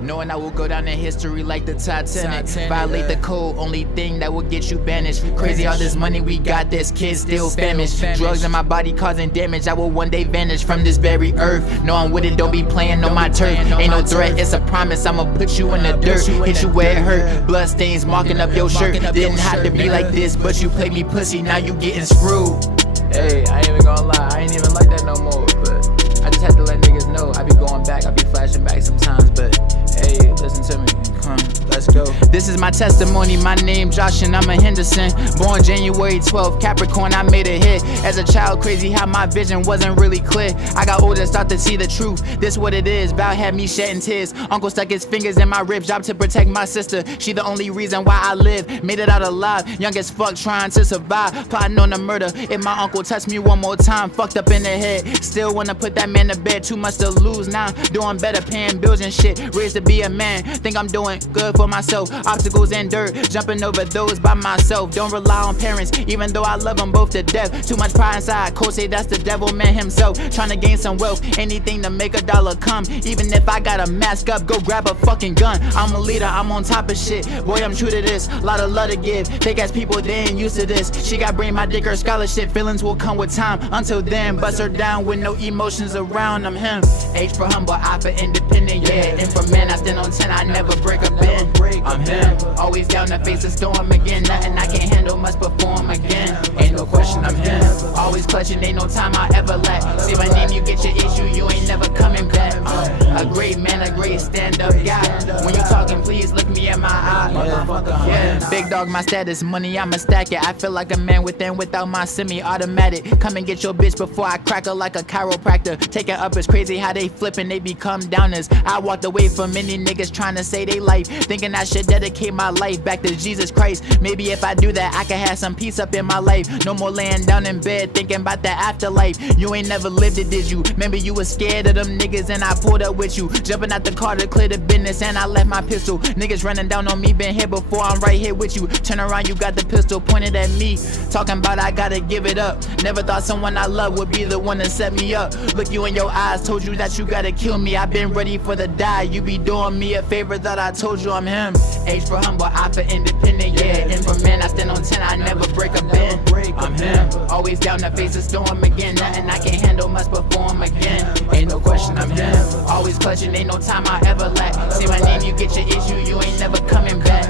knowing I will go down in history like the Titanic. Violate the code, only thing that will get you banished. Crazy all this money we got, this kid still famished. Drugs in my body causing damage, I will one day vanish from this very earth. No, I'm with it, don't be playing on my turf. Ain't no threat, it's a promise, I'ma put you in the dirt. Hit you where it hurt, blood stains marking up your shirt. Didn't have to be like this, but you played me pussy, now you getting screwed. Hey, I ain't even gonna lie, I ain't even like that no more. But I just had to let niggas know, I be going back, I be flashing back sometimes. But hey, listen to me, come, let's go. This is my testimony, my name Josh and I'm a Henderson. Born January 12th, Capricorn, I made a hit. As a child, crazy how my vision wasn't really clear. I got older, start to see the truth, this what it is. Val had me shedding tears, uncle stuck his fingers in my ribs, job to protect my sister. She the only reason why I live, made it out alive. Young as fuck, trying to survive, plotting on the murder. If my uncle touched me one more time, fucked up in the head. Still wanna put that man to bed, too much to lose now. Doing better, paying bills and shit, raised to be a man. Think I'm doing good for myself, obstacles and dirt, jumping over those by myself. Don't rely on parents, even though I love them both to death. Too much pride inside, coach say that's the devil man himself. Trying to gain some wealth, anything to make a dollar come. Even if I gotta mask up, go grab a fucking gun. I'm a leader, I'm on top of shit, boy I'm true to this. Lot of love to give, fake ass people, they ain't used to this. She got brain, my dick, her scholarship, feelings will come with time. Until then, bust her down with no emotions around, I'm him. H for humble, I for independent, yeah. And for man, I stand on 10, I never break a bend. I'm him, always down to face the storm again. Nothing I can't handle must perform again. Ain't no question, I'm him. Always clutching, ain't no time I ever lack. Say my name, you get your issue, you ain't never coming back. A great man, a great stand-up guy. When you talking, please look me in my eye. Yeah. Big dog, my status, money, I'ma stack it. I feel like a man within without my semi-automatic. Come and get your bitch before I crack her like a chiropractor. Take it up, it's crazy how they flippin', they become downers. I walked away from many niggas trying to say they life, thinking I should dedicate my life back to Jesus Christ. Maybe if I do that, I can have some peace up in my life. No more laying down in bed thinking about the afterlife. You ain't never lived it, did you? Remember you was scared of them niggas and I pulled up with you. Jumping out the car to clear the business and I left my pistol. Niggas running down on me, been here before, I'm right here with you. Turn around, you got the pistol pointed at me, talking about I gotta give it up. Never thought someone I love would be the one to set me up. Look you in your eyes, told you that you gotta kill me. I've been ready for the die, you be doing me a favor that I told you I'm him. H for humble, I for independent, yeah. And for man, I stand on 10, I never break a bend. I'm him, always down to face the storm again. Nothing I can't handle must perform again. Ain't no question, I'm him. Always clutching, ain't no time I ever lack. Say my name, you get your issue, you ain't never coming back.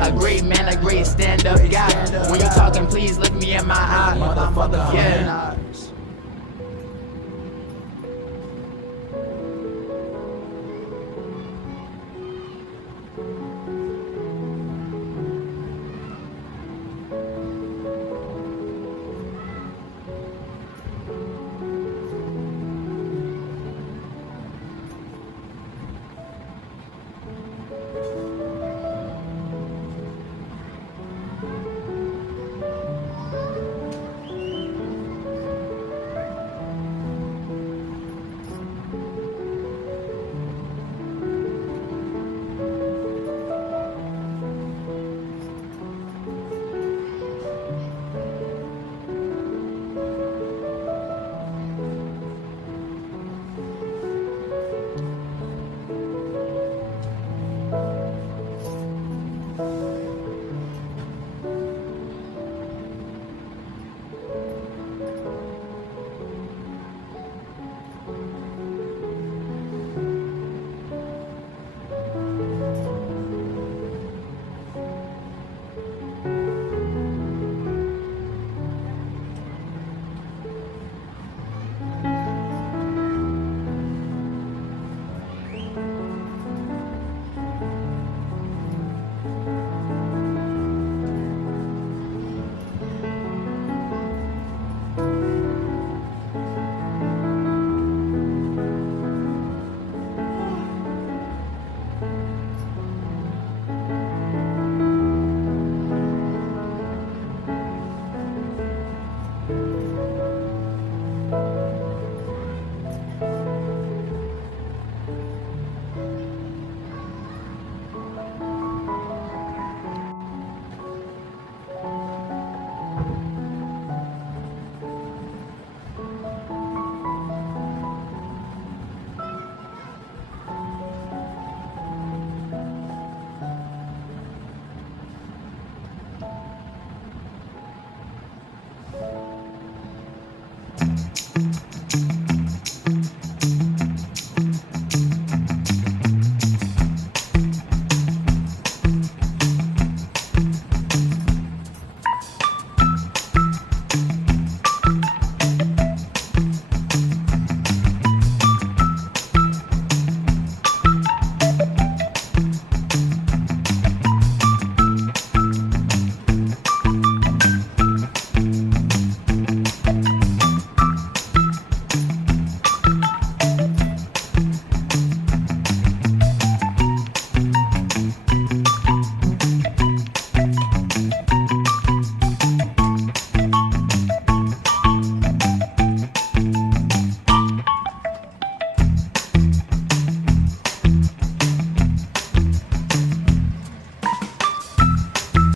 A great man, a great stand-up guy. When you talking, please look me in my eye. Yeah.